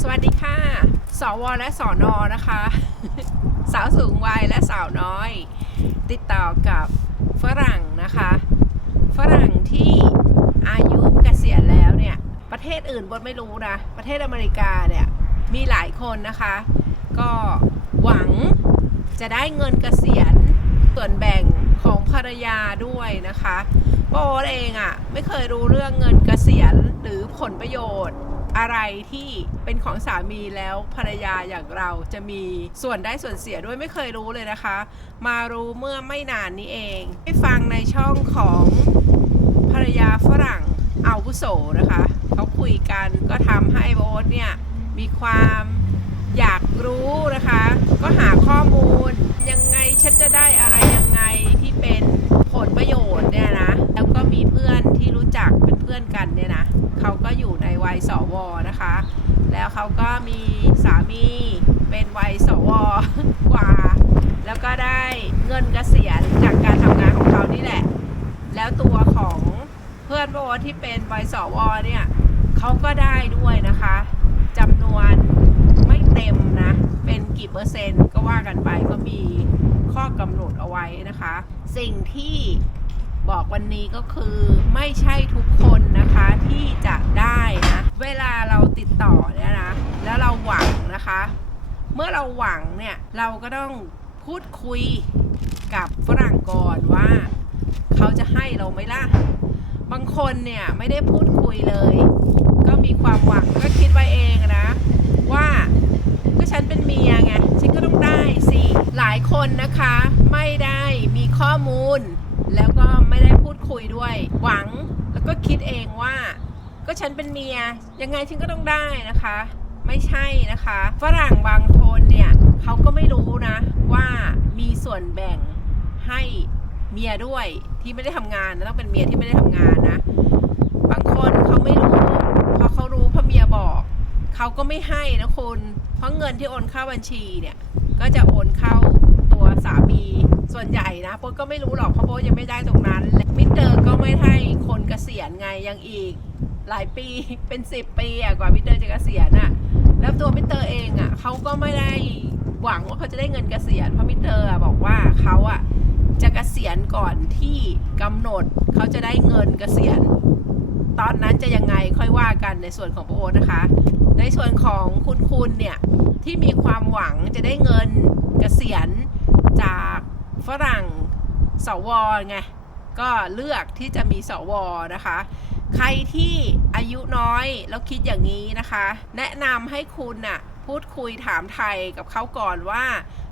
สวัสดีค่ะ สวและสอนอนะคะ สาวสูงวัยและสาวน้อย ติดต่อกับฝรั่งนะคะ ฝรั่งที่อายุเกษียณแล้วเนี่ย ประเทศอื่นบนไม่รู้นะ ประเทศอเมริกาเนี่ย มีหลายคนนะคะ ก็หวังจะได้เงินเกษียณส่วนแบ่งของภรรยาด้วยนะคะ โบเองอะ่ะไม่เคยรู้เรื่องเงินเกษียณหรือผลประโยชน์อะไรที่เป็นของสามีแล้วภรรยาอย่างเราจะมีส่วนได้ส่วนเสียด้วยไม่เคยรู้เลยนะคะ มารู้เมื่อไม่นานนี้เองได้ฟังในช่องของภรรยาฝรั่งอาวุโสนะคะเขาคุยกันก็ทำให้โบ๊ทเนี่ยมีความอยากรู้นะคะ ก็หาข้อมูลยังไงฉันจะได้อะไรยังไงที่เป็นผลประโยชน์เนี่ยนะแล้วก็มีเพื่อนที่รู้จักเป็นเพื่อนกัน เขาก็อยู่ในวัยสวนะคะ แล้วเขาก็มีสามีเป็นวัยสวกว่า แล้วก็ได้เงินเกษียณจากการทำงานของเขานี่แหละ แล้วตัวของเพื่อนโบทที่เป็นวัยสวเนี่ยเขาก็ได้ด้วยนะคะจำนวนไม่เต็มนะ เป็นกี่เปอร์เซ็นต์ก็ว่ากันไปก็มีข้อกำหนดเอาไว้นะคะ สิ่งที่บอกวันนี้ก็คือไม่ใช่ทุกคน นะคะที่จะได้นะเวลาเราติดต่อเนี่ยนะแล้วเราหวังนะคะ เมื่อเราหวังเนี่ยเราก็ต้องพูดคุยกับฝรั่งก่อนว่า เขาจะให้เราไหมล่ะ บางคนเนี่ยไม่ได้พูดคุยเลย ก็มีความหวังก็คิดไว้เองนะว่าก็ฉันเป็นเมียไงฉันก็ต้องได้สิหลายคนนะคะไม่ได้มีข้อมูล แล้วก็ไม่ได้พูดคุยด้วย หวังแล้วก็คิดเองว่า ก็ฉันเป็นเมีย ยังไงฉันก็ต้องได้นะคะ ไม่ใช่นะคะ ฝรั่งบางคนเนี่ยเขาก็ไม่รู้นะ ว่ามีส่วนแบ่งให้เมียด้วยที่ไม่ได้ทำงานนะต้องเป็นเมียที่ไม่ได้ทำงานนะ บางคนเขาไม่รู้พอเขารู้พราะเมียบอกเขาก็ไม่ให้นะคุณเพราะเงินที่โอนเข้าบัญชีเนี่ยก็จะโอนเข้าตัวสามีส่วนใหญ่นะโป๊ก็ไม่รู้หรอกเพราะโป๊ยังไม่ได้ตรงนั้นมิสเตอร์ก็ไม่ให้คนเกษียณไงยังอีก หลายปีเป็นสิบปีอะกว่ามิสเตอร์จะเกษียณอะแล้วตัวมิสเตอร์เองอะเขาก็ไม่ได้หวังว่าเขาจะได้เงินเกษียณเพราะมิสเตอร์บอกว่าเขาอะจะเกษียณก่อนที่กำหนดเขาจะได้เงินเกษียณ ตอนนั้นจะยังไงค่อยว่ากันในส่วนของโปโอนะคะ ในส่วนของคุณคุณเนี่ยที่มีความหวังจะได้เงินเกษียณจากฝรั่งสวไงก็เลือกที่จะมีสวนะคะ ใครที่อายุน้อยแล้วคิดอย่างนี้นะคะ แนะนำให้คุณน่ะพูดคุยถามไทยกับเขาก่อนว่า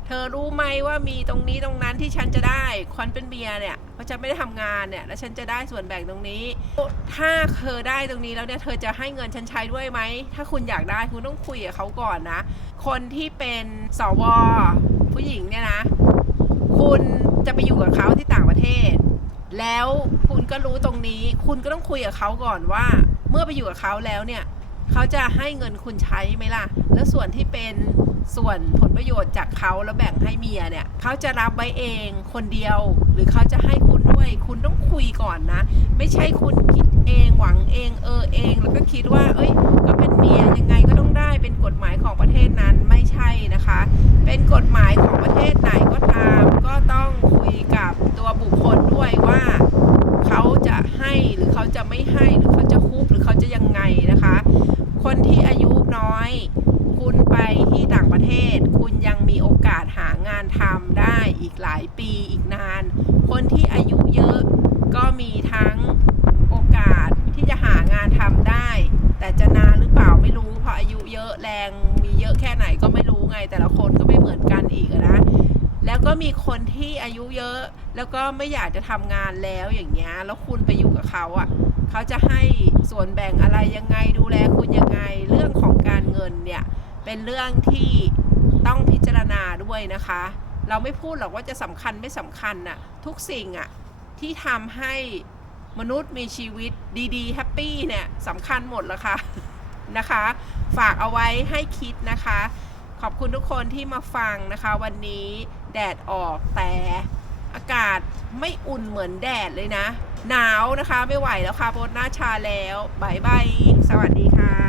เธอรู้ไหมว่ามีตรงนี้ตรงนั้นที่ฉันจะได้คอนเป็นเมียร์เนี่ยเพราะฉันไม่ได้ทำงานเนี่ยแล้วฉันจะได้ส่วนแบ่งตรงนี้ ถ้าเธอได้ตรงนี้แล้วเนี่ยเธอจะให้เงินฉันใช้ด้วยไหมถ้าคุณอยากได้คุณต้องคุยกับเขาก่อนนะ คนที่เป็นสวผู้หญิงเนี่ยนะ คุณจะไปอยู่กับเขาที่ต่างประเทศ แล้ว ก็รู้ตรงนี้ คุณก็ต้องคุยกับเขาก่อนว่า เมื่อไปอยู่กับเขาแล้วเนี่ยเขาจะให้เงินคุณใช้ไหมล่ะ แล้วส่วนที่เป็นส่วนผลประโยชน์จากเขาแล้วแบ่งให้เมียเนี่ยเขาจะรับไว้เองคนเดียว หรือเขาจะให้คุณด้วย คุณต้องคุยก่อนนะ ไม่ใช่คุณคิดเองหวังเอง คุณไปที่ต่างประเทศ คุณยังมีโอกาสหางานทำได้อีกหลายปีอีกนาน คนที่อายุเยอะก็มีทั้งโอกาสที่จะหางานทำได้ แต่จะนานหรือเปล่าไม่รู้เพราะอายุเยอะแรงมีเยอะแค่ไหนก็ไม่รู้ไง แต่ละคนก็ไม่เหมือนกันอีกนะแล้วก็มีคนที่อายุเยอะแล้วก็ไม่อยากจะทำงานแล้วอย่างเงี้ยแล้วคุณไปอยู่กับเขาอะเขาจะให้ส่วนแบ่งอะไรยังไงดูแลคุณยังไง เรื่องของ เป็นเรื่องที่ต้องพิจารณาด้วยนะคะ เราไม่พูดหรอกว่าจะสำคัญไม่สำคัญน่ะทุกสิ่งอะที่ทำให้มนุษย์มีชีวิตดีๆแฮปปี้เนี่ยสำคัญหมดแล้วค่ะนะคะ ฝากเอาไว้ให้คิดนะคะ ขอบคุณทุกคนที่มาฟังนะคะ วันนี้แดดออกแต่อากาศไม่อุ่นเหมือนแดดเลยนะ หนาวนะคะไม่ไหวแล้วค่ะโบนหน้าชาแล้วบายบายสวัสดีค่ะ